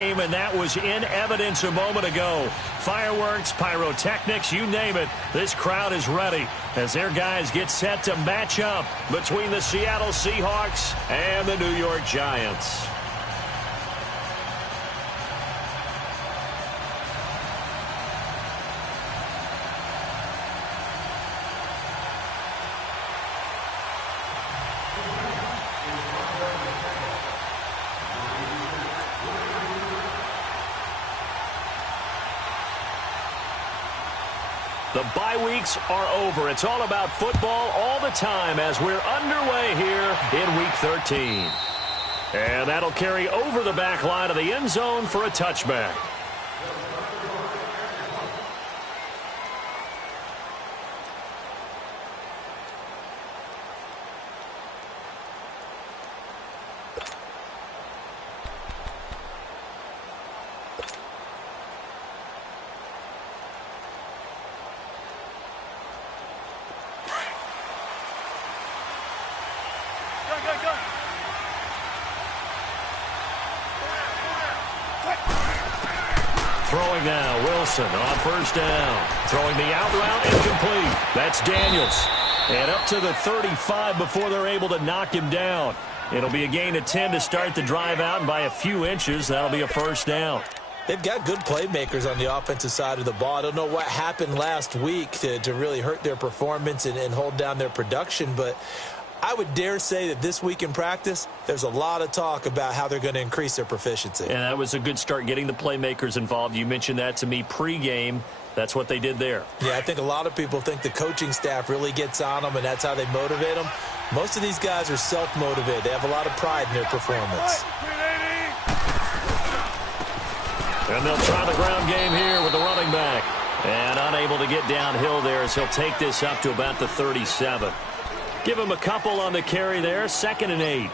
And that was in evidence a moment ago. Fireworks, pyrotechnics, you name it. This crowd is ready as their guys get set to match up between the Seattle Seahawks and the New York Giants. The bye weeks are over. It's all about football all the time as we're underway here in Week 13. And that'll carry over the back line of the end zone for a touchback. Throwing now, Wilson on first down. Throwing the out route, incomplete. That's Daniels. And up to the 35 before they're able to knock him down. It'll be a gain of 10 to start the drive out, and by a few inches, that'll be a first down. They've got good playmakers on the offensive side of the ball. I don't know what happened last week to really hurt their performance and hold down their production, but I would dare say that this week in practice, there's a lot of talk about how they're going to increase their proficiency. And that was a good start getting the playmakers involved. You mentioned that to me pregame. That's what they did there. Yeah, I think a lot of people think the coaching staff really gets on them, and that's how they motivate them. Most of these guys are self-motivated. They have a lot of pride in their performance. And they'll try the ground game here with the running back. And unable to get downhill there as he'll take this up to about the 37. Give him a couple on the carry there. 2nd and 8.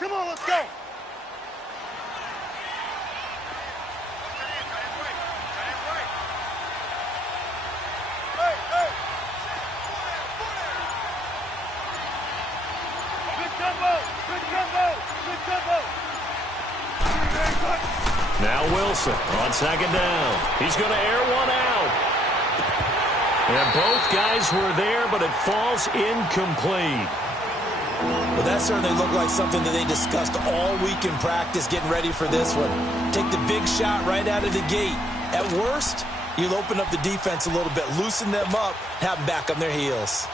Come on, let's go. Now Wilson on 2nd down. He's going to air one out. And both guys were there, but it falls incomplete. Well, that certainly looked like something that they discussed all week in practice, getting ready for this one. Take the big shot right out of the gate. At worst, you'll open up the defense a little bit, loosen them up, have them back on their heels.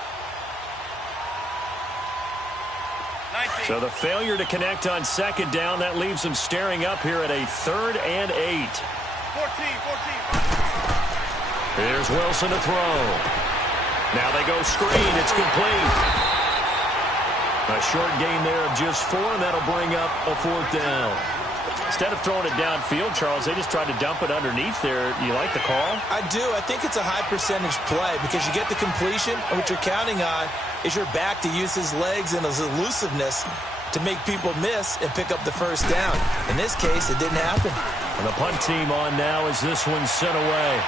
So the failure to connect on 2nd down, that leaves them staring up here at a 3rd and 8. 14. Here's Wilson to throw. Now they go screen. It's complete. A short gain there of just 4, and that'll bring up a 4th down. Instead of throwing it downfield, Charles, they just tried to dump it underneath there. You like the call? I do. I think it's a high percentage play because you get the completion, and what you're counting on is your back to use his legs and his elusiveness to make people miss and pick up the first down. In this case, it didn't happen. And the punt team on now as this one's sent away.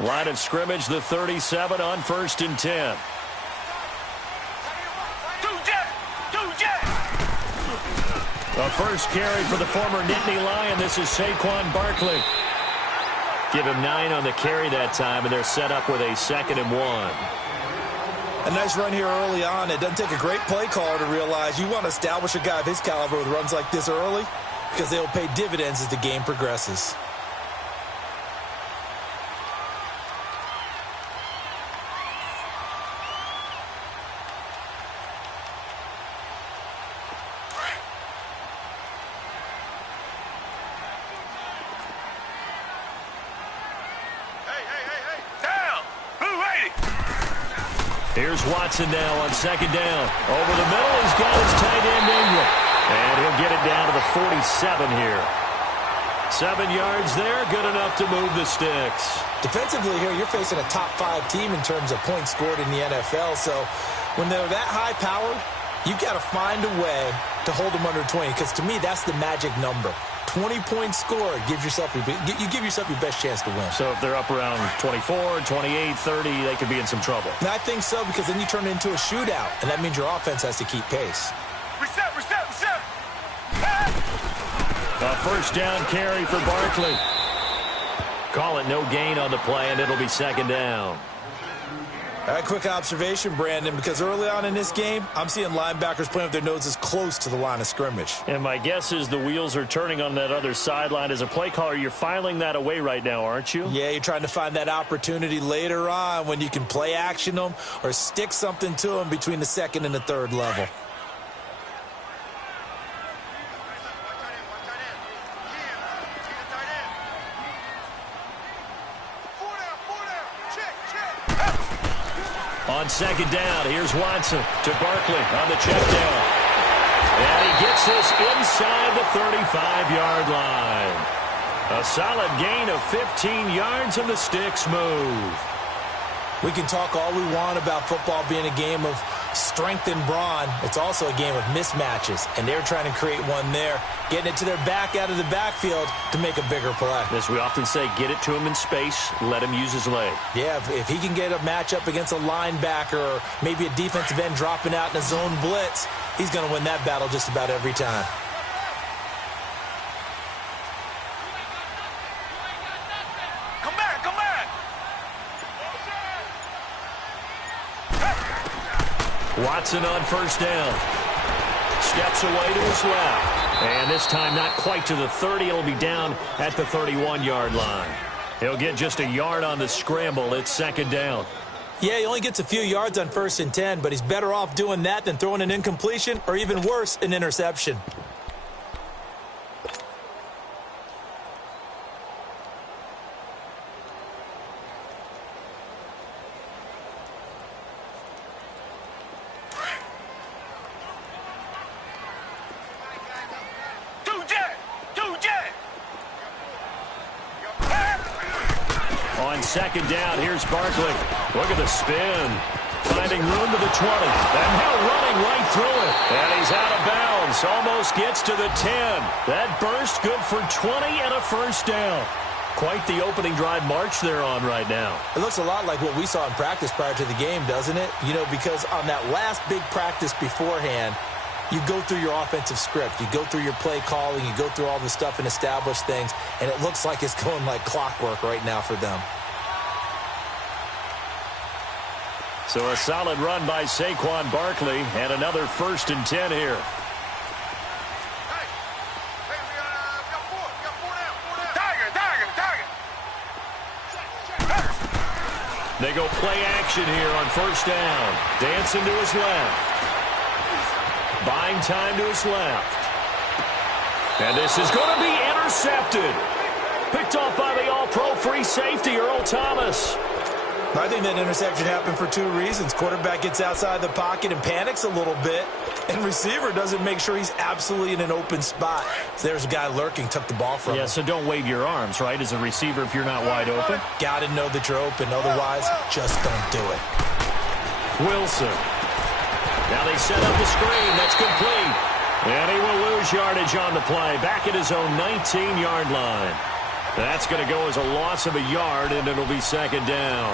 Line of scrimmage, the 37 on 1st and 10. A first carry for the former Nittany Lion. This is Saquon Barkley. Give him 9 on the carry that time, and they're set up with a 2nd and 1. A nice run here early on. It doesn't take a great play caller to realize you want to establish a guy of his caliber with runs like this early because they'll pay dividends as the game progresses. Here's Watson now on second down. Over the middle, he's got his tight end Ingram. And he'll get it down to the 47 here. 7 yards there, good enough to move the sticks. Defensively here, you're facing a top 5 team in terms of points scored in the NFL. So when they're that high-powered, you got to find a way to hold them under 20. Because to me, that's the magic number. 20 points scored, you give yourself your best chance to win. So if they're up around 24, 28, 30, they could be in some trouble. And I think so, because then you turn it into a shootout, and that means your offense has to keep pace. Reset. A first down carry for Barkley. Call it no gain on the play, and it'll be second down. All right, quick observation, Brandon, because early on in this game, I'm seeing linebackers playing with their noses close to the line of scrimmage. And my guess is the wheels are turning on that other sideline. As a play caller, you're filing that away right now, aren't you? Yeah, you're trying to find that opportunity later on when you can play action them or stick something to them between the second and the third level. On second down, here's Watson to Barkley on the check down. And he gets this inside the 35-yard line. A solid gain of 15 yards, and the sticks move. We can talk all we want about football being a game of strength and brawn. It's also a game of mismatches, and they're trying to create one there, getting it to their back out of the backfield to make a bigger play. As we often say, get it to him in space, let him use his leg. Yeah, if he can get a matchup against a linebacker or maybe a defensive end dropping out in a zone blitz, he's going to win that battle just about every time. Watson on first down. Steps away to his left. And this time not quite to the 30. It'll be down at the 31-yard line. He'll get just a yard on the scramble. It's second down. Yeah, he only gets a few yards on 1st and 10, but he's better off doing that than throwing an incompletion or even worse, an interception. Second down, here's Barkley. Look at the spin. Finding room to the 20. And now running right through it. And he's out of bounds. Almost gets to the 10. That burst good for 20 and a first down. Quite the opening drive march they're on right now. It looks a lot like what we saw in practice prior to the game, doesn't it? You know, because on that last big practice beforehand, you go through your offensive script. You go through your play calling. You go through all the stuff and establish things. And it looks like it's going like clockwork right now for them. So a solid run by Saquon Barkley and another 1st and 10 here. They go play action here on first down. Dancing to his left. Buying time to his left. And this is going to be intercepted. Picked off by the all-pro free safety, Earl Thomas. I think that interception happened for 2 reasons. Quarterback gets outside the pocket and panics a little bit, and receiver doesn't make sure he's absolutely in an open spot. So there's a guy lurking, took the ball from him. Yeah, so don't wave your arms, right, as a receiver if you're not wide open. Got to know that you're open. Otherwise, just don't do it. Wilson. Now they set up the screen. That's complete. And he will lose yardage on the play. Back at his own 19-yard line. That's going to go as a loss of a yard, and it'll be second down.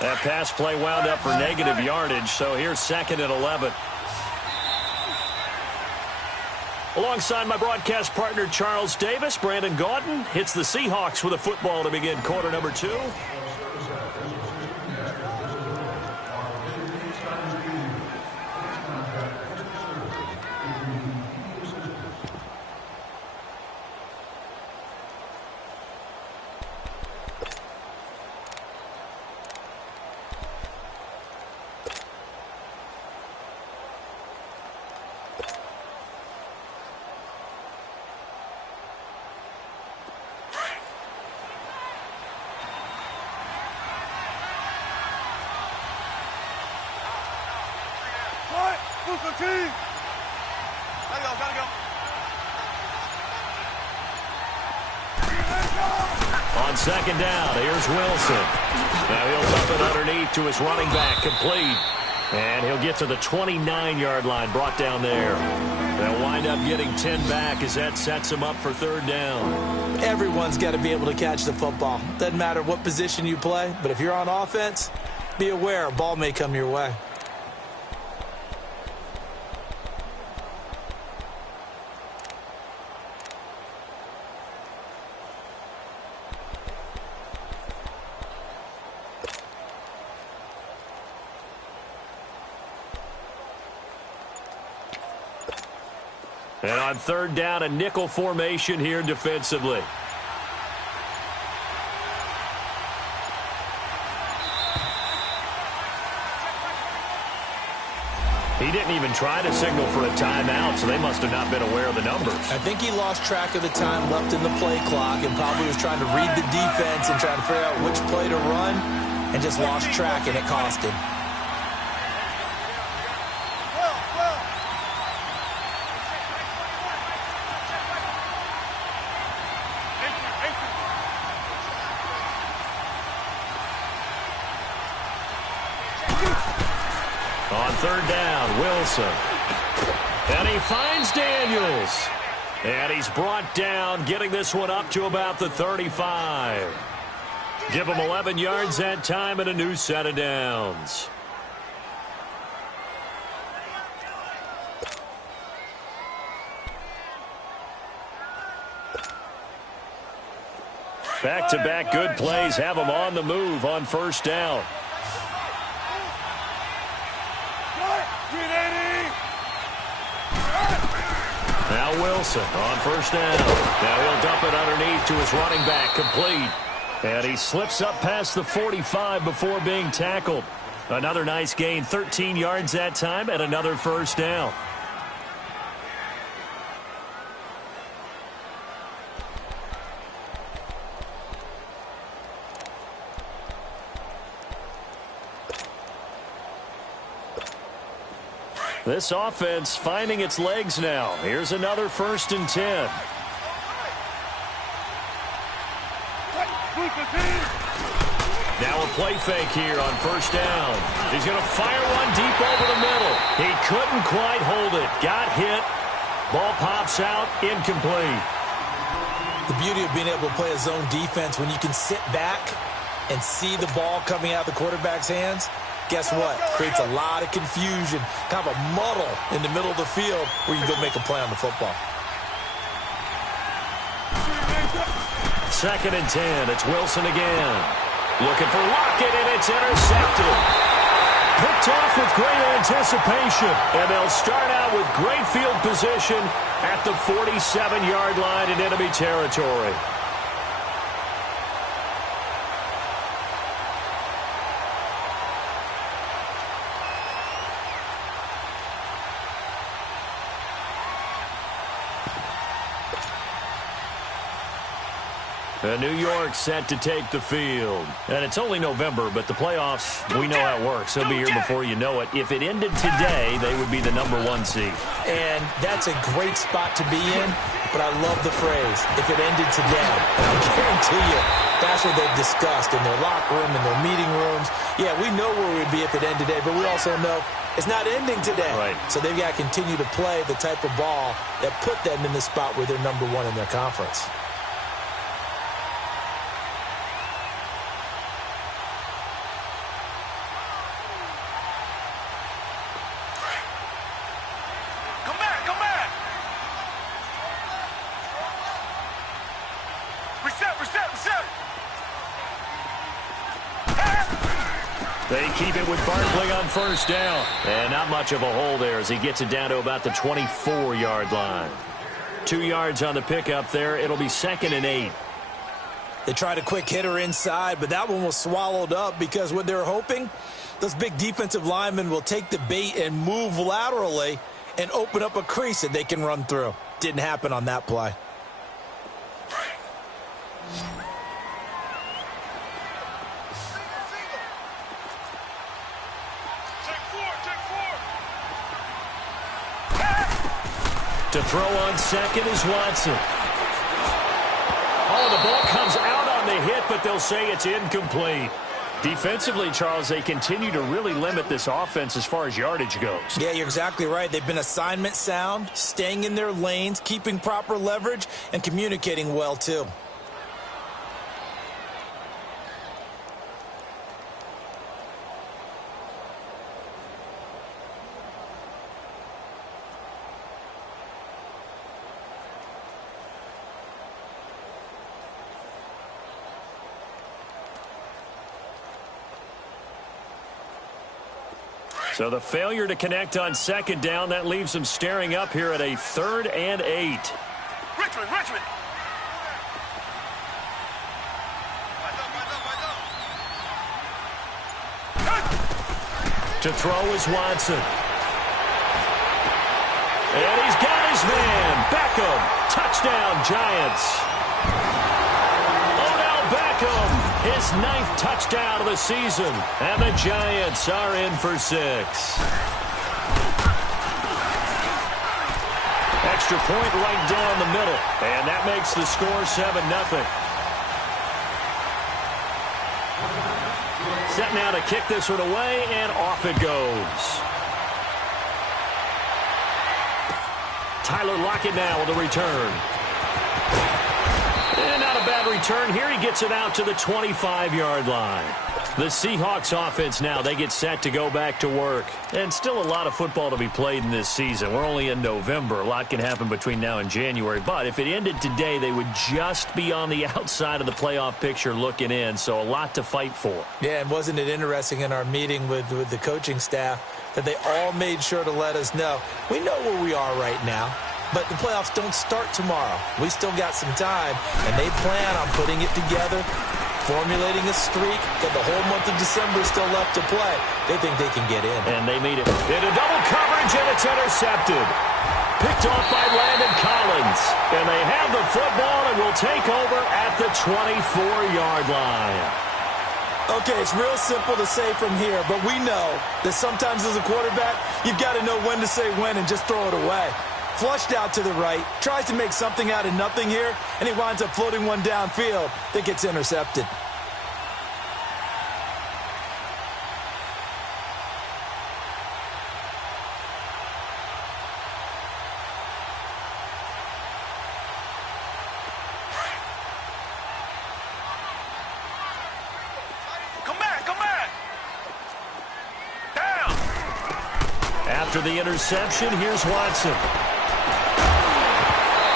That pass play wound up for negative yardage, so here's 2nd and 11. Alongside my broadcast partner, Charles Davis, Brandon Gaudin hits the Seahawks with a football to begin quarter number 2. Gotta go. On second down, here's Wilson. Now he'll dump it underneath to his running back, complete. And he'll get to the 29-yard line, brought down there. They'll wind up getting 10 back as that sets him up for third down. Everyone's got to be able to catch the football. Doesn't matter what position you play, but if you're on offense, be aware a ball may come your way. And on third down, a nickel formation here defensively. He didn't even try to signal for a timeout, so they must have not been aware of the numbers. I think he lost track of the time left in the play clock and probably was trying to read the defense and trying to figure out which play to run and just lost track, and it cost him. On third down, Wilson. And he finds Daniels. And he's brought down, getting this one up to about the 35. Give him 11 yards that time and a new set of downs. Back-to-back good plays have him on the move on first down. Now Wilson on first down. Now he'll dump it underneath to his running back, complete. And he slips up past the 45 before being tackled. Another nice gain, 13 yards that time, and another first down. This offense finding its legs now. Here's another 1st and 10. Now a play fake here on first down. He's going to fire one deep over the middle. He couldn't quite hold it. Got hit. Ball pops out. Incomplete. The beauty of being able to play a zone defense when you can sit back and see the ball coming out of the quarterback's hands. Guess what? Creates a lot of confusion, kind of a muddle in the middle of the field where you go make a play on the football. 2nd and 10. It's Wilson again. Looking for Lockett, and it's intercepted. Picked off with great anticipation, and they'll start out with great field position at the 47-yard line in enemy territory. New York set to take the field. And it's only November, but the playoffs, we know how it works. They'll be here before you know it. If it ended today, they would be the #1 seed. And that's a great spot to be in, but I love the phrase, if it ended today. And I guarantee you, that's what they've discussed in their locker room, in their meeting rooms. Yeah, we know where we'd be if it ended today, but we also know it's not ending today. Right. So they've got to continue to play the type of ball that put them in the spot where they're #1 in their conference. They keep it with Barkley on first down. And not much of a hole there as he gets it down to about the 24-yard line. 2 yards on the pickup there. It'll be 2nd and 8. They tried a quick hitter inside, but that one was swallowed up because what they're hoping, those big defensive linemen will take the bait and move laterally and open up a crease that they can run through. Didn't happen on that play. To throw on second is Watson. Oh, the ball comes out on the hit, but they'll say it's incomplete. Defensively, Charles, they continue to really limit this offense as far as yardage goes. Yeah, you're exactly right. They've been assignment sound, staying in their lanes, keeping proper leverage, and communicating well, too. So the failure to connect on second down, that leaves them staring up here at a 3rd and 8. Richmond. To throw is Watson. And he's got his man. Beckham. Touchdown, Giants. Odell Beckham. His 9th touchdown of the season. And the Giants are in for 6. Extra point right down the middle. And that makes the score 7-0. Set now to kick this one away, and off it goes. Tyler Lockett now with the return. And not a bad return here. He gets it out to the 25-yard line. The Seahawks offense now, they get set to go back to work. And still a lot of football to be played in this season. We're only in November. A lot can happen between now and January. But if it ended today, they would just be on the outside of the playoff picture looking in. So a lot to fight for. Yeah, and wasn't it interesting in our meeting with the coaching staff that they all made sure to let us know, we know where we are right now, but the playoffs don't start tomorrow. We still got some time, and they plan on putting it together, formulating a streak, that the whole month of December is still left to play. They think they can get in. And they made it into double coverage, and it's intercepted. Picked off by Landon Collins. And they have the football and will take over at the 24-yard line. Okay, it's real simple to say from here, but we know that sometimes as a quarterback, you've got to know when to say when and just throw it away. Flushed out to the right, tries to make something out of nothing here, and he winds up floating one downfield that gets intercepted. Come back. Down. After the interception, here's Watson.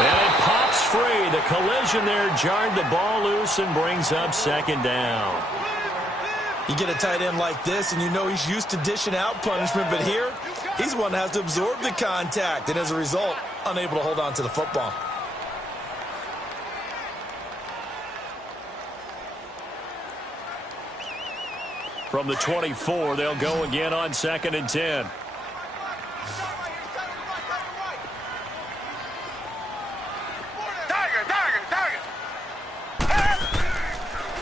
And it pops free. The collision there jarred the ball loose and brings up 2nd down. You get a tight end like this, and you know he's used to dishing out punishment, but here, he's one that has to absorb the contact, and as a result, unable to hold on to the football. From the 24, they'll go again on 2nd and 10.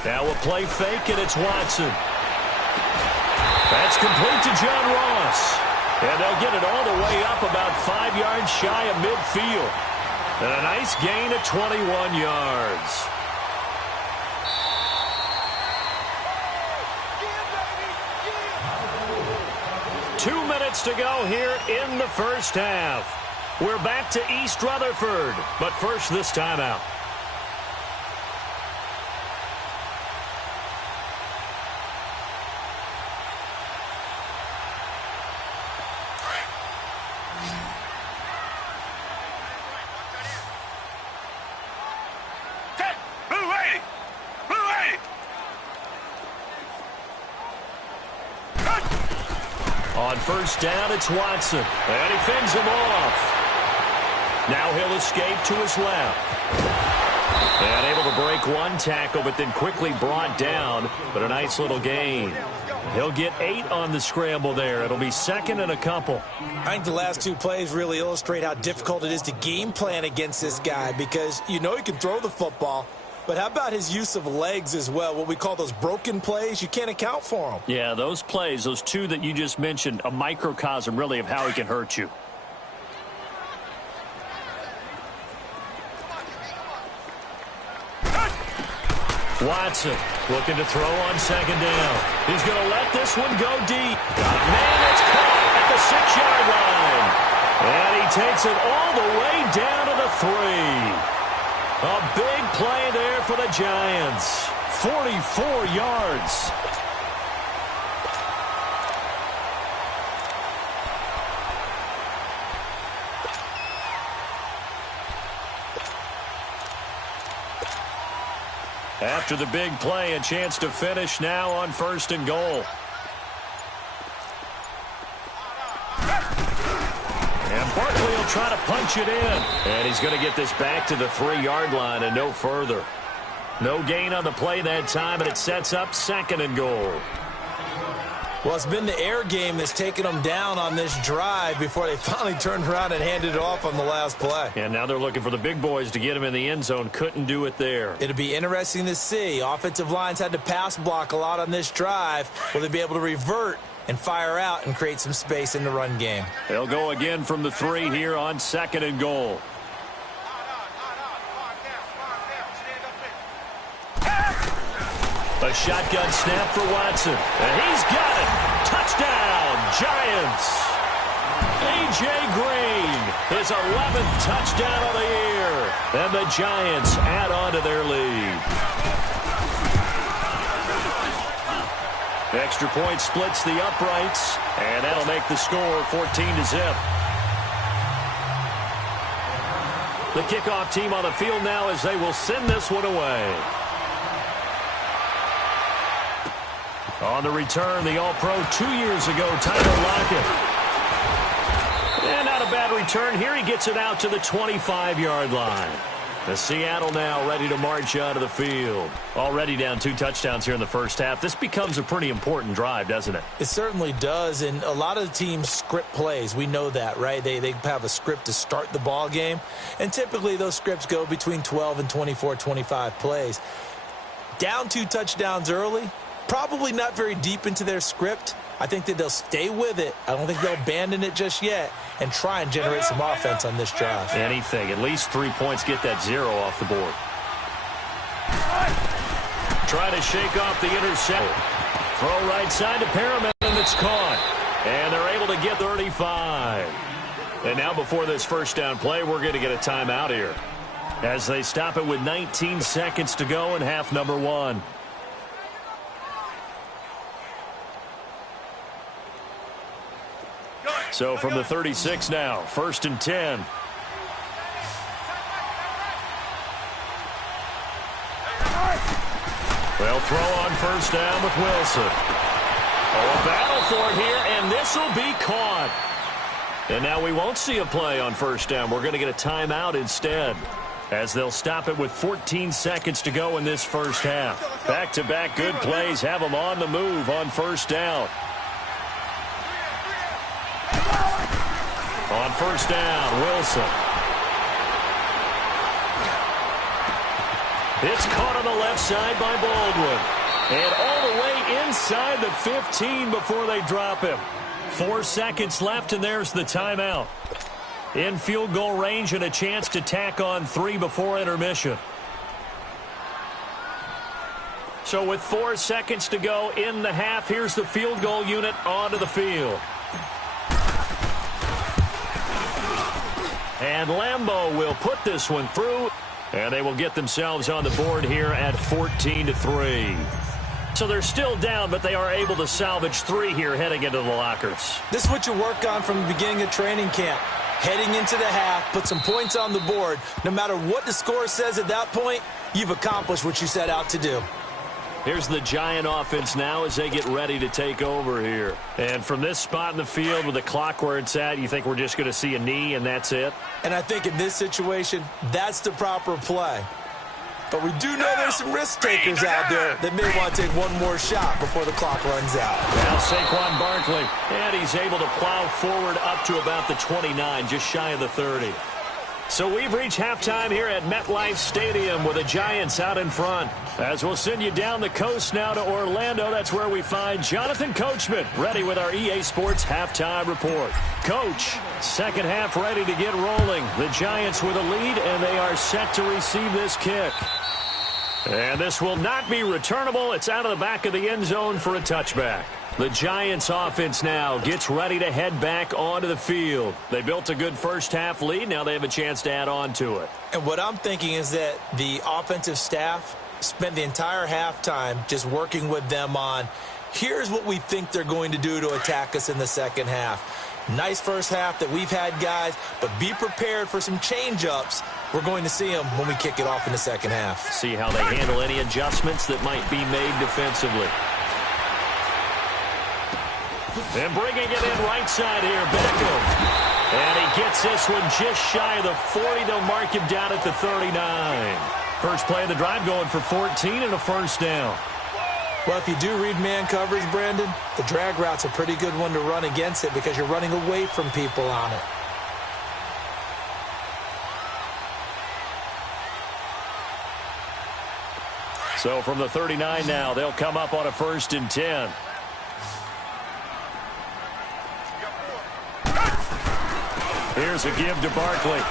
Now a play fake, and it's Watson. That's complete to John Ross. And they'll get it all the way up about 5 yards shy of midfield. And a nice gain of 21 yards. Two minutes to go here in the first half. We're back to East Rutherford, but first this timeout. On first down, it's Watson. And he fends him off. Now he'll escape to his left. And able to break one tackle, but then quickly brought down. But a nice little gain. He'll get 8 on the scramble there. It'll be 2nd and a couple. I think the last 2 plays really illustrate how difficult it is to game plan against this guy, because you know he can throw the football. But how about his use of legs as well? What we call those broken plays, you can't account for them. Yeah, those plays, those 2 that you just mentioned, a microcosm really of how he can hurt you. Watson looking to throw on second down. He's going to let this one go deep. Got a man that's caught at the 6-yard line. And he takes it all the way down to the 3. A big play there for the Giants. 44 yards. After the big play, a chance to finish now on 1st and goal. And Barkley will try to punch it in. And he's going to get this back to the 3-yard line and no further. No gain on the play that time, and it sets up 2nd and goal. Well, it's been the air game that's taken them down on this drive before they finally turned around and handed it off on the last play. And now they're looking for the big boys to get him in the end zone. Couldn't do it there. It'll be interesting to see. Offensive lines had to pass block a lot on this drive. Will they be able to revert and fire out and create some space in the run game? They'll go again from the 3 here on 2nd and goal. A shotgun snap for Watson. And he's got it. Touchdown, Giants. A.J. Green, his 11th touchdown of the year. And the Giants add on to their lead. Extra point splits the uprights. And that'll make the score 14-0. The kickoff team on the field now as they will send this one away. On the return, the All-Pro 2 years ago, Tyler Lockett. And not a bad return here. He gets it out to the 25-yard line. The Seattle now ready to march out of the field. Already down 2 touchdowns here in the first half. This becomes a pretty important drive, doesn't it? It certainly does, and a lot of the teams script plays. We know that, right? They have a script to start the ball game, and typically those scripts go between 12 and 24, 25 plays. Down 2 touchdowns early, probably not very deep into their script. I think that they'll stay with it. I don't think they'll abandon it just yet and try and generate some offense on this drive. Anything. At least 3 points, get that 0 off the board. Try to shake off the interception. Throw right side to Perriman, and it's caught. And they're able to get 35. And now before this first down play, we're going to get a timeout here as they stop it with 19 seconds to go in half number 1. So from the 36 now, 1st and 10. They'll throw on first down with Wilson. Oh, a battle for it here, and this will be caught. And now we won't see a play on first down. We're going to get a timeout instead, as they'll stop it with 14 seconds to go in this first half. Back-to-back good plays have them on the move on first down. On first down, Wilson. It's caught on the left side by Baldwin. And all the way inside the 15 before they drop him. 4 seconds left, and there's the timeout. In field goal range and a chance to tack on 3 before intermission. So with 4 seconds to go in the half, here's the field goal unit onto the field. And Lambeau will put this one through, and they will get themselves on the board here at 14-3. So they're still down, but they are able to salvage 3 here heading into the lockers. This is what you work on from the beginning of training camp. Heading into the half, put some points on the board. No matter what the score says at that point, you've accomplished what you set out to do. Here's the Giant offense now as they get ready to take over here. And from this spot in the field with the clock where it's at, you think we're just going to see a knee and that's it? And I think in this situation, that's the proper play. But we do know there's some risk takers out there that may want to take one more shot before the clock runs out. Now Saquon Barkley, and he's able to plow forward up to about the 29, just shy of the 30. So we've reached halftime here at MetLife Stadium with the Giants out in front. As we'll send you down the coast now to Orlando, that's where we find Jonathan Coachman ready with our EA Sports Halftime Report. Coach, second half ready to get rolling. The Giants with a lead, and they are set to receive this kick. And this will not be returnable. It's out of the back of the end zone for a touchback. The Giants offense now gets ready to head back onto the field. They built a good first half lead. Now they have a chance to add on to it. And what I'm thinking is that the offensive staff spent the entire halftime just working with them on, here's what we think they're going to do to attack us in the second half. Nice first half that we've had, guys, but be prepared for some change-ups. We're going to see them when we kick it off in the second half. See how they handle any adjustments that might be made defensively. And bringing it in right side here, Beckham. And he gets this one just shy of the 40. They'll mark him down at the 39. First play of the drive going for 14 and a first down. Well, if you do read man coverage, Brandon, the drag route's a pretty good one to run against it because you're running away from people on it. So from the 39 now, they'll come up on a 1st and 10. Here's a give to Barkley.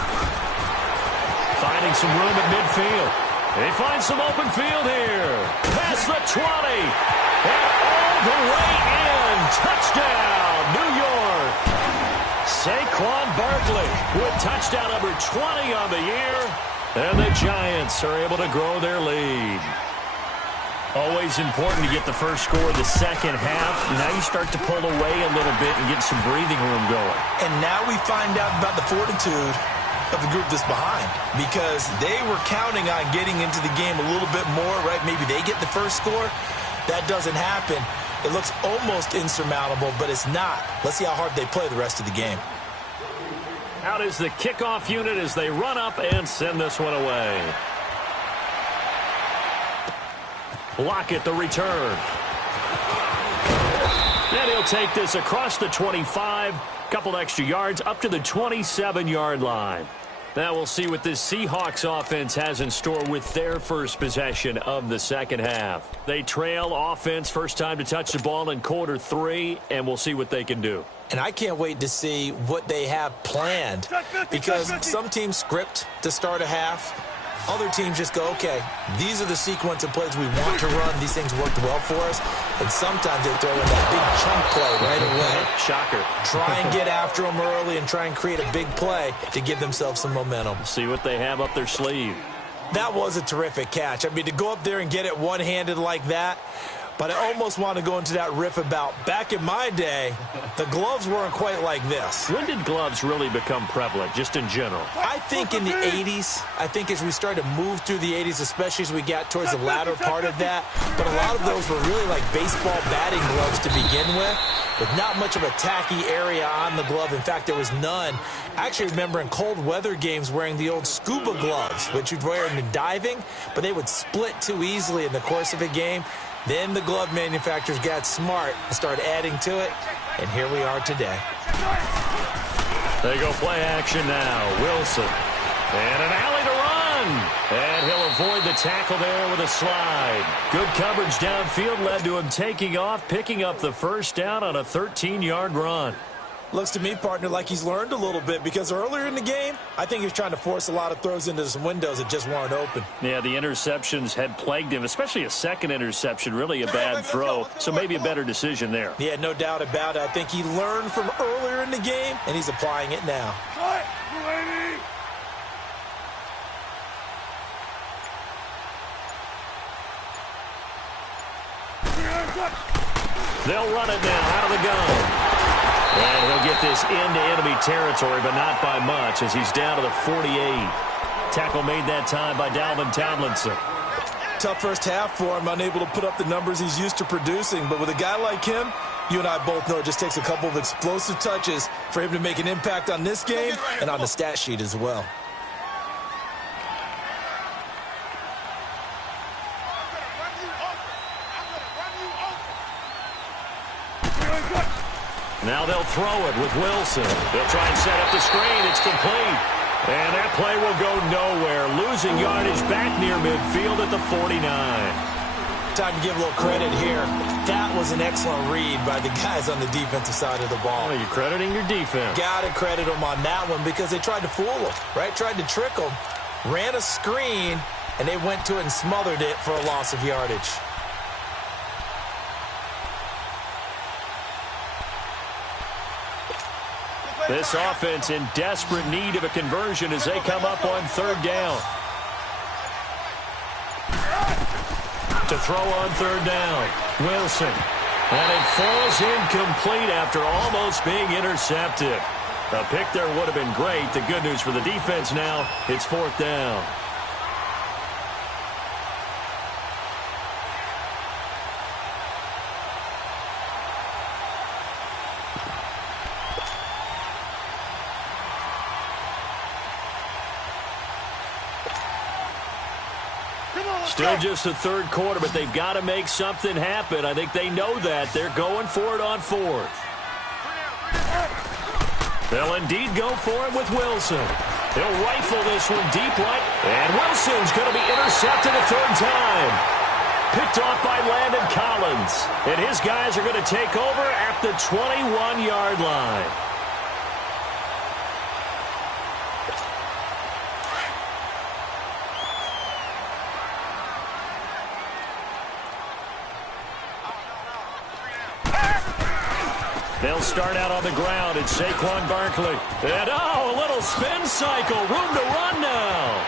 Finding some room at midfield. They find some open field here. Past the 20. And all the way in. Touchdown, New York. Saquon Barkley with touchdown number 20 on the year. And the Giants are able to grow their lead. Always important to get the first score of the second half. Now you start to pull away a little bit and get some breathing room going. And now we find out about the fortitude of the group that's behind, because they were counting on getting into the game a little bit more, right? Maybe they get the first score. That doesn't happen. It looks almost insurmountable, but it's not. Let's see how hard they play the rest of the game. Out is the kickoff unit as they run up and send this one away. Lockett the return. And he'll take this across the 25. Couple extra yards up to the 27-yard line. Now we'll see what this Seahawks offense has in store with their first possession of the second half. They trail offense, first time to touch the ball in quarter 3, and we'll see what they can do. And I can't wait to see what they have planned, because some teams script to start a half. Other teams just go, okay, these are the sequence of plays we want to run. These things worked well for us. And sometimes they throw in that big chunk play right away. Shocker. Try and get after them early and try and create a big play to give themselves some momentum. See what they have up their sleeve. That was a terrific catch. I mean, to go up there and get it one-handed like that. But I almost want to go into that riff about back in my day, the gloves weren't quite like this. When did gloves really become prevalent, just in general? I think in the 80s. I think as we started to move through the 80s, especially as we got towards the latter part of that. But a lot of those were really like baseball batting gloves to begin with not much of a tacky area on the glove. In fact, there was none. I actually remember in cold weather games wearing the old scuba gloves, which you'd wear in diving, but they would split too easily in the course of a game. Then the glove manufacturers got smart and started adding to it, and here we are today. They go play action now. Wilson. And an alley to run. And he'll avoid the tackle there with a slide. Good coverage downfield led to him taking off, picking up the first down on a 13-yard run. Looks to me, partner, like he's learned a little bit, because earlier in the game, I think he was trying to force a lot of throws into some windows that just weren't open. Yeah, the interceptions had plagued him, especially a second interception, really a bad throw, so maybe a better decision there. Yeah, no doubt about it. I think he learned from earlier in the game, and he's applying it now. They'll run it now out of the gun. And he'll get this into enemy territory, but not by much, as he's down to the 48. Tackle made that time by Dalvin Tomlinson. Tough first half for him, unable to put up the numbers he's used to producing. But with a guy like him, you and I both know it just takes a couple of explosive touches for him to make an impact on this game and on the stat sheet as well. Now they'll throw it with Wilson. They'll try and set up the screen. It's complete. And that play will go nowhere. Losing yardage back near midfield at the 49. Time to give a little credit here. That was an excellent read by the guys on the defensive side of the ball. Oh, you're crediting your defense. Got to credit them on that one, because they tried to fool them, right? Tried to trick them. Ran a screen, and they went to it and smothered it for a loss of yardage. This offense in desperate need of a conversion as they come up on third down. To throw on third down, Wilson. And it falls incomplete after almost being intercepted. A pick there would have been great. The good news for the defense now, it's fourth down. Still just the third quarter, but they've got to make something happen. I think they know that. They're going for it on fourth. They'll indeed go for it with Wilson. He'll rifle this one deep right. And Wilson's going to be intercepted a third time. Picked off by Landon Collins. And his guys are going to take over at the 21-yard line. They'll start out on the ground. It's Saquon Barkley. And, a little spin cycle. Room to run now.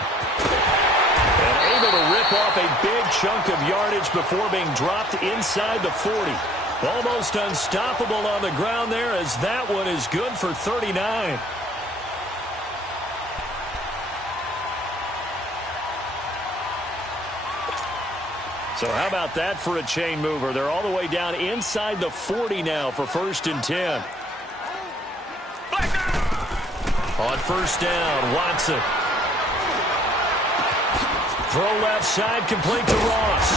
And able to rip off a big chunk of yardage before being dropped inside the 40. Almost unstoppable on the ground there as that one is good for 39. So how about that for a chain mover? They're all the way down inside the 40 now for 1st and 10. On 1st down, Watson. Throw left side, complete to Ross.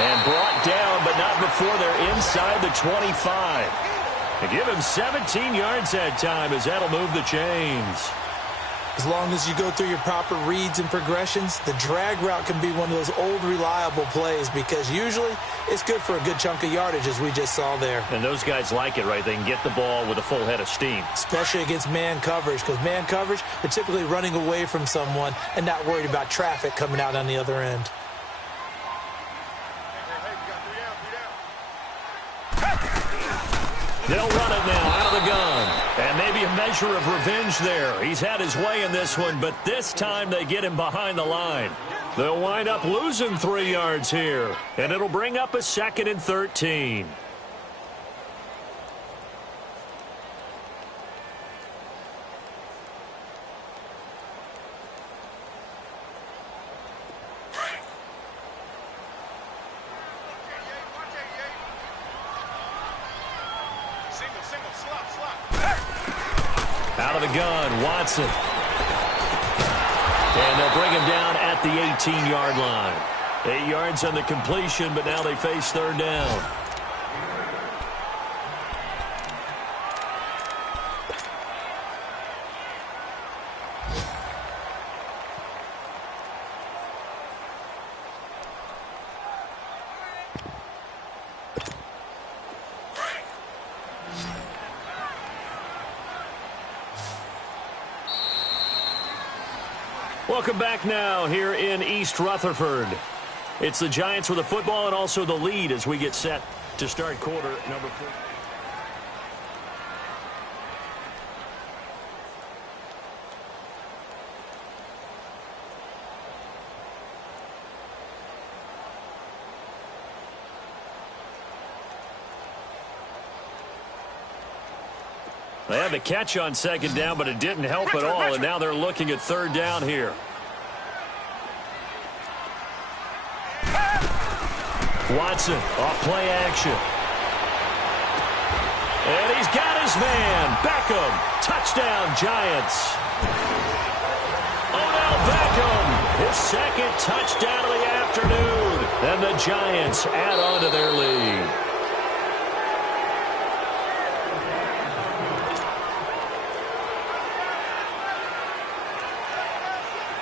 And brought down, but not before they're inside the 25. And give him 17 yards that time as that'll move the chains. As long as you go through your proper reads and progressions, the drag route can be one of those old reliable plays because usually it's good for a good chunk of yardage as we just saw there. And those guys like it, right? They can get the ball with a full head of steam. Especially against man coverage because man coverage, they're typically running away from someone and not worried about traffic coming out on the other end. They'll run it now out of the gun. And maybe a measure of revenge there. He's had his way in this one, but this time they get him behind the line. They'll wind up losing 3 yards here. And it'll bring up a 2nd and 13. Out of the gun, Watson. And they'll bring him down at the 18-yard line. 8 yards on the completion, but now they face third down. Welcome back now here in East Rutherford. It's the Giants with the football and also the lead as we get set to start quarter number 4. They had the catch on 2nd down, but it didn't help at all, and now they're looking at 3rd down here. Watson off play action. And he's got his man. Beckham. Touchdown, Giants. Odell Beckham. His 2nd touchdown of the afternoon. And the Giants add on to their lead.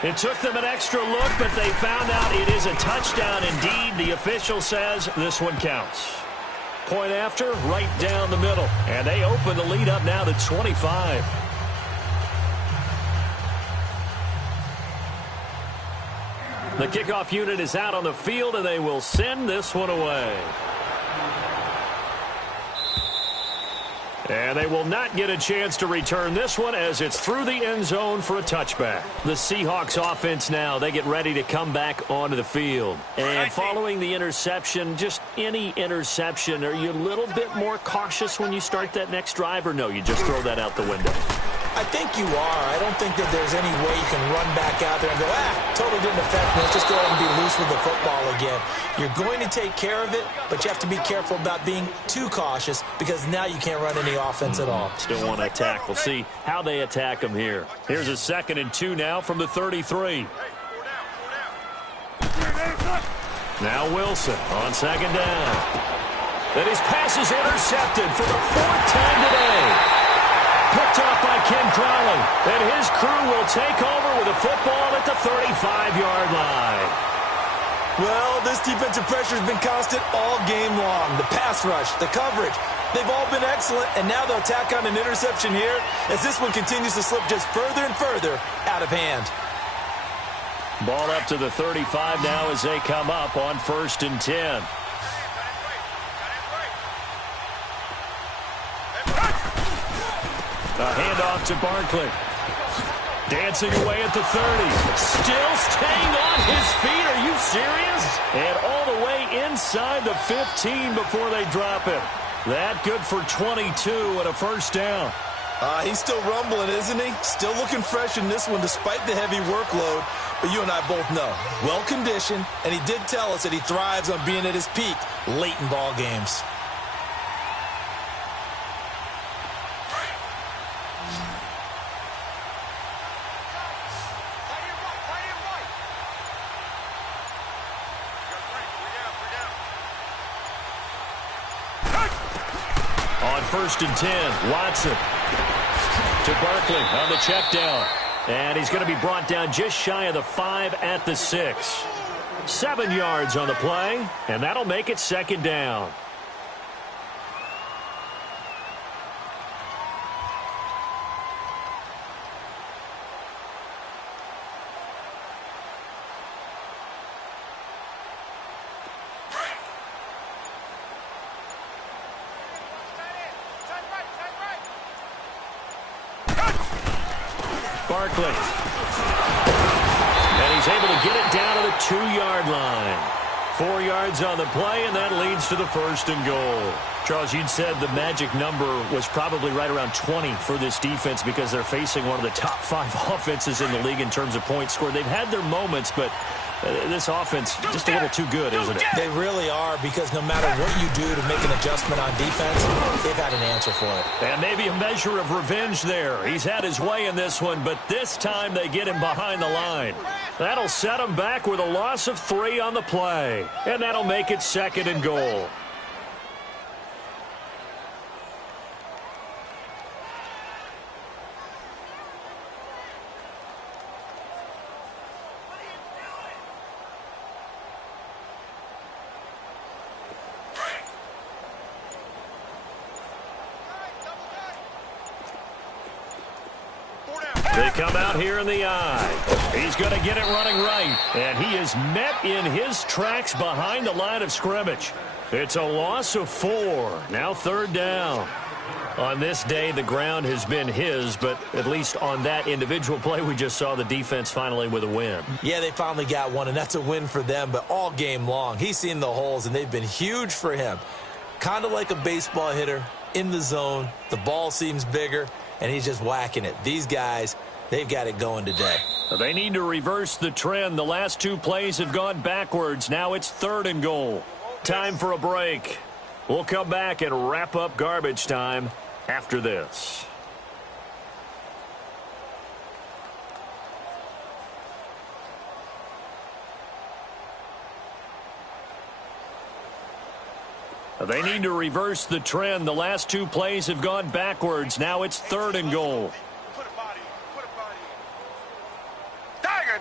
It took them an extra look, but they found out it is a touchdown indeed. The official says this one counts. Point after, right down the middle. And they open the lead up now to 25. The kickoff unit is out on the field, and they will send this one away. And they will not get a chance to return this one as it's through the end zone for a touchback. The Seahawks offense now, they get ready to come back onto the field. And following the interception, just any interception, are you a little bit more cautious when you start that next drive, or no, you just throw that out the window? I think you are. I don't think that there's any way you can run back out there and go, totally didn't affect me. Let's just go ahead and be loose with the football again. You're going to take care of it, but you have to be careful about being too cautious because now you can't run any offense at all. Still want to attack. We'll see how they attack them here. Here's a 2nd and 2 now from the 33. Now Wilson on 2nd down. And his pass is intercepted for the 4th time today. Picked off by Ken Crowley. And his crew will take over with a football at the 35-yard line. Well, this defensive pressure has been constant all game long. The pass rush, the coverage, they've all been excellent. And now they'll tack on an interception here as this one continues to slip just further and further out of hand. Ball up to the 35 now as they come up on 1st and 10. A handoff to Barkley. Dancing away at the 30. Still staying on his feet. Are you serious? And all the way inside the 15 before they drop it. That good for 22 and a 1st down. He's still rumbling, isn't he? Still looking fresh in this one despite the heavy workload. But you and I both know, well-conditioned, and he did tell us that he thrives on being at his peak late in ball games. On 1st and 10, Watson to Barkley on the check down. And he's going to be brought down just shy of the 5 at the 6. 7 yards on the play, and that'll make it 2nd down. Barkley. And he's able to get it down to the 2-yard line. 4 yards on the play, and that leads to the 1st and goal. Charles, you'd said the magic number was probably right around 20 for this defense because they're facing one of the top 5 offenses in the league in terms of points scored. They've had their moments, but this offense just a little too good, isn't it? They really are, because no matter what you do to make an adjustment on defense, they've had an answer for it. And maybe a measure of revenge there. He's had his way in this one, but this time they get him behind the line. That'll set him back with a loss of 3 on the play. And that'll make it 2nd and goal. They come out here in the eye. He's going to get it running right. And he is met in his tracks behind the line of scrimmage. It's a loss of 4. Now 3rd down. On this day, the ground has been his, but at least on that individual play, we just saw the defense finally with a win. Yeah, they finally got one, and that's a win for them. But all game long, he's seen the holes, and they've been huge for him. Kind of like a baseball hitter in the zone. The ball seems bigger, and he's just whacking it. These guys, they've got it going today. They need to reverse the trend. The last 2 plays have gone backwards. Now it's 3rd and goal. Time for a break. We'll come back and wrap up garbage time after this. They need to reverse the trend. The last 2 plays have gone backwards. Now it's 3rd and goal. Put a body. Tiger.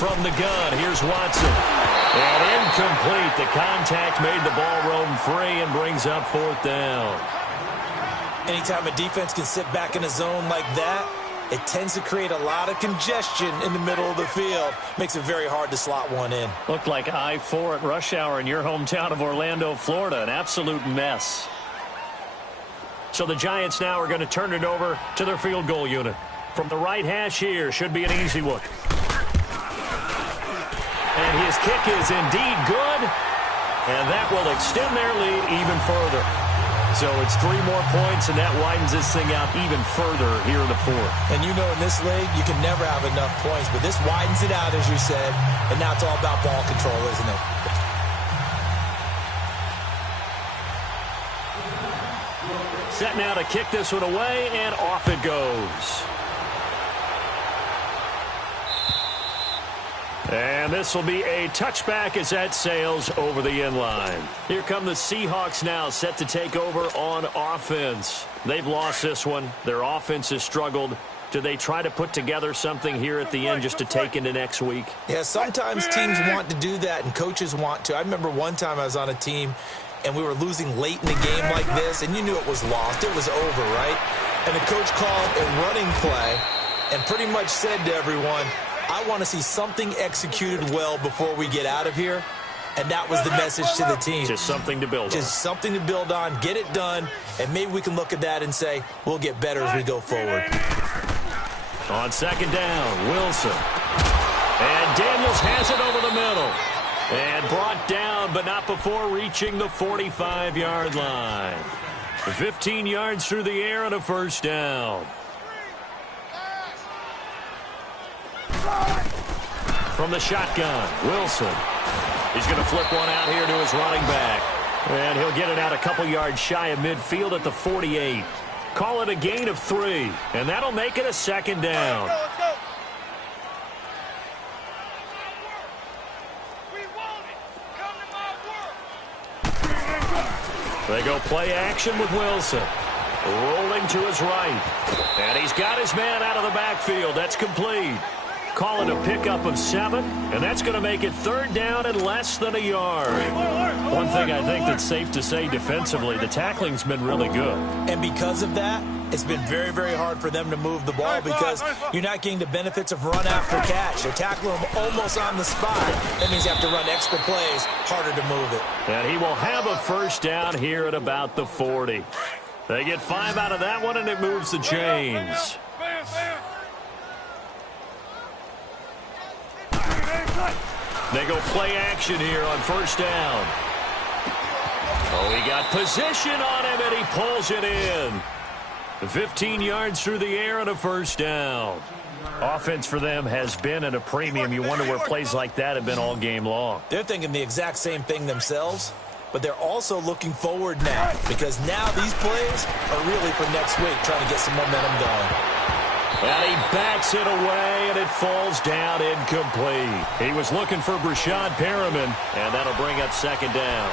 From the gun, here's Watson. And incomplete. The contact made the ball roam free and brings up 4th down. Anytime a defense can sit back in a zone like that, it tends to create a lot of congestion in the middle of the field. Makes it very hard to slot one in. Looked like I-4 at rush hour in your hometown of Orlando, Florida. An absolute mess. So the Giants now are going to turn it over to their field goal unit. From the right hash here, should be an easy one. And his kick is indeed good. And that will extend their lead even further. So it's 3 more points, and that widens this thing out even further here in the fourth. And you know in this league, you can never have enough points, but this widens it out, as you said, and now it's all about ball control, isn't it? Set now to kick this one away, and off it goes. And this will be a touchback as that sails over the end line. Here come the Seahawks now, set to take over on offense. They've lost this one. Their offense has struggled. Do they try to put together something here at the end just to take into next week? Yeah, sometimes teams want to do that, and coaches want to. I remember one time I was on a team, and we were losing late in the game like this, and you knew it was lost. It was over, right? And the coach called a running play and pretty much said to everyone, I want to see something executed well before we get out of here. And that was the message to the team. Just something to build on. Just something to build on, get it done, and maybe we can look at that and say, we'll get better as we go forward. On second down, Wilson. And Daniels has it over the middle. And brought down, but not before reaching the 45-yard line. 15 yards through the air and a first down. From the shotgun, Wilson. He's going to flip one out here to his running back. And he'll get it out a couple yards shy of midfield at the 48. Call it a gain of 3. And that'll make it a second down. Let's go. They go play action with Wilson. Rolling to his right. And he's got his man out of the backfield. That's complete. Call it a pickup of 7, and that's going to make it third down and less than a yard. One thing I think that's safe to say defensively, the tackling's been really good. And because of that, it's been very, very hard for them to move the ball because you're not getting the benefits of run after catch. They're tackling them almost on the spot. That means you have to run extra plays, harder to move it. And he will have a first down here at about the 40. They get 5 out of that one, and it moves the chains. They go play action here on first down. Oh, he got position on him, and he pulls it in. 15 yards through the air and a first down. Offense for them has been at a premium. You wonder where plays like that have been all game long. They're thinking the exact same thing themselves, but they're also looking forward now because now these plays are really for next week, trying to get some momentum going. And he backs it away, and it falls down incomplete. He was looking for Brashad Perriman, and that'll bring up second down.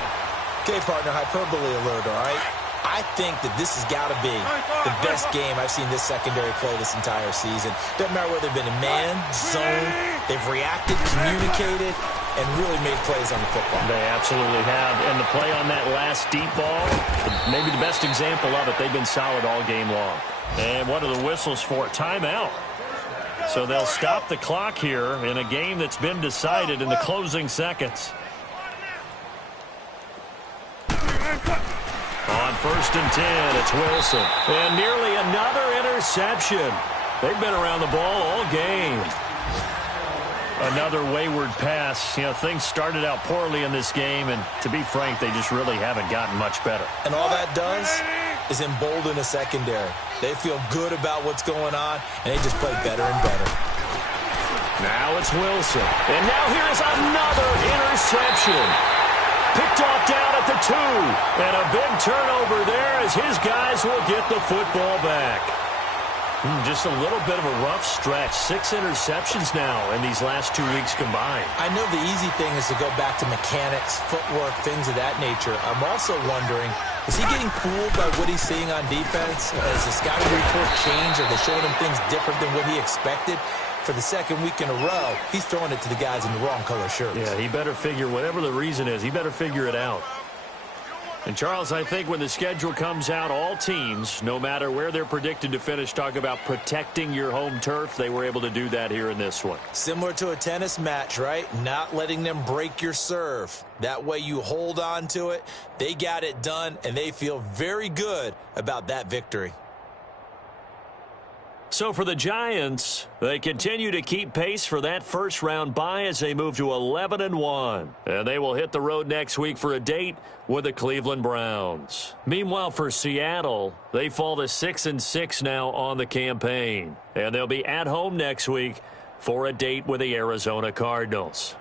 Okay, partner, hyperbole alert, all right? I think that this has got to be the best game I've seen this secondary play this entire season. Doesn't matter whether they've been in man, zone, they've reacted, communicated, and really made plays on the football. They absolutely have. And the play on that last deep ball, maybe the best example of it, they've been solid all game long. And what are the whistles for? Timeout. So they'll stop the clock here in a game that's been decided in the closing seconds. On first and 10, it's Wilson. And nearly another interception. They've been around the ball all game. Another wayward pass. You know, things started out poorly in this game, and to be frank, they just really haven't gotten much better. And all that does is embolden a secondary. They feel good about what's going on, and they just play better and better. Now it's Wilson. And now here's another interception. Picked off down at the 2. And a big turnover there as his guys will get the football back. Just a little bit of a rough stretch. 6 interceptions now in these last 2 weeks combined. I know the easy thing is to go back to mechanics, footwork, things of that nature. I'm also wondering, is he getting fooled by what he's seeing on defense? Has the scouting report changed? Are they showing him things different than what he expected? For the second week in a row, he's throwing it to the guys in the wrong color shirts. Yeah, he better figure, whatever the reason is, he better figure it out. And, Charles, I think when the schedule comes out, all teams, no matter where they're predicted to finish, talk about protecting your home turf. They were able to do that here in this one. Similar to a tennis match, right? Not letting them break your serve. That way you hold on to it. They got it done, and they feel very good about that victory. So for the Giants, they continue to keep pace for that first-round bye as they move to 11-1. And they will hit the road next week for a date with the Cleveland Browns. Meanwhile, for Seattle, they fall to 6-6 now on the campaign. And they'll be at home next week for a date with the Arizona Cardinals.